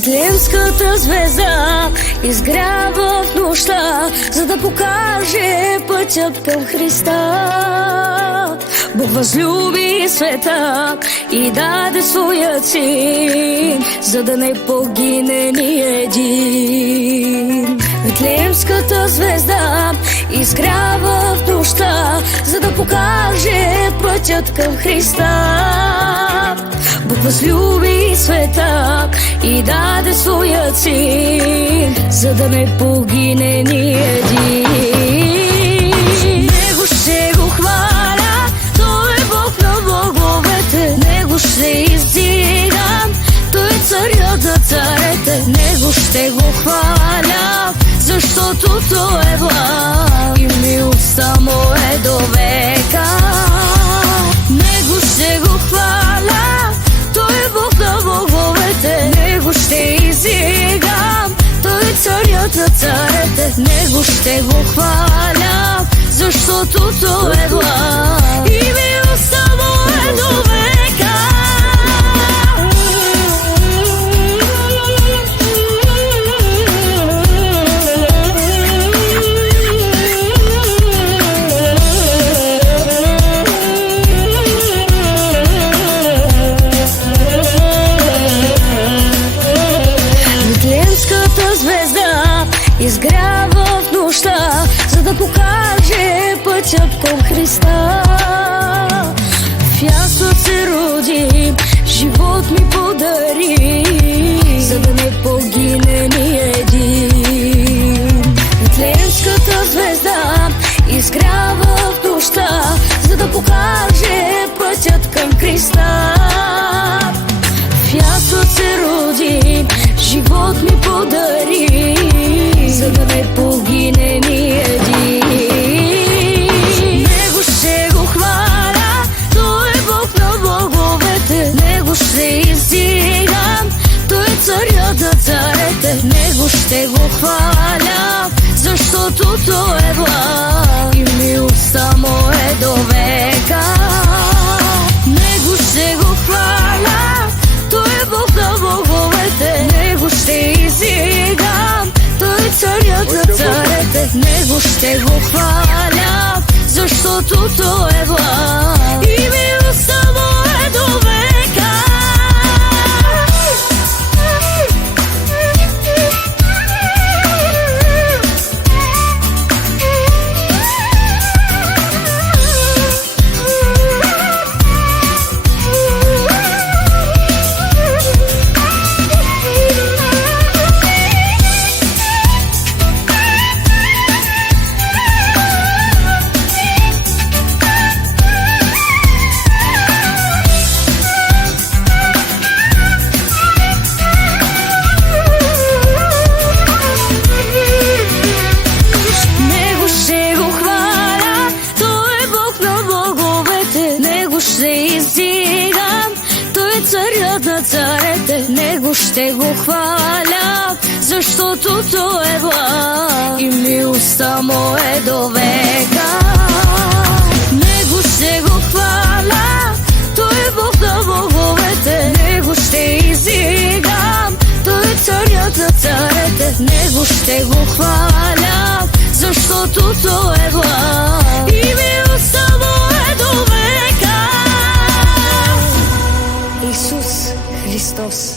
Вифлеемската звезда изгрява в нощта, за да покаже пътят към Христа. Бог възлюби света и даде своя син, за да не погине ни един. Вифлеемската звезда изгрява в нощта, за да покаже пътят към Христа. Бог възлюби света и даде своя син, за да не погине ни един. Него ще го хваля, Той е Бог на боговете. Него ще издигам, Той е царят на царете. Него ще го хваля, защото Той е благ и милостта му е до века. Него ще го хваля, Той е Бог на боговете. Него ще издигам, Той е царят на царете. Него ще го хваля, защото Той е благ и милостта му е до века. Вифлеемската звезда изгрява в нощта, за да покаже пътят към Христа. В ясла се роди, живот ми подари, за да не погине ни един. Вифлеемската звезда изгрява в нощта, за да покаже пътят към Христа. В ясла се роди, живот ми подари, за да не погине ни един. Него ще го хваля, Той е Бог на боговете. Него ще издигам, Той е царят на царете. Него ще го хваля, защото Той е благ и милостта му е до века. Него ще го хваля, Той е Бог на боговете. Него ще издигам, Той е царят на царете. Него ще го хваля, защото Той е благ и милостта му е до века. Царят на царете, Него ще го хваля, защото Той е благ и милостта му е до века. Него ще го хваля, Той е Бог на боговете. Него ще издигам, Той е царят на царете. Него ще го хваля, защото Той е благ и милостта му е до века. Исус Христос.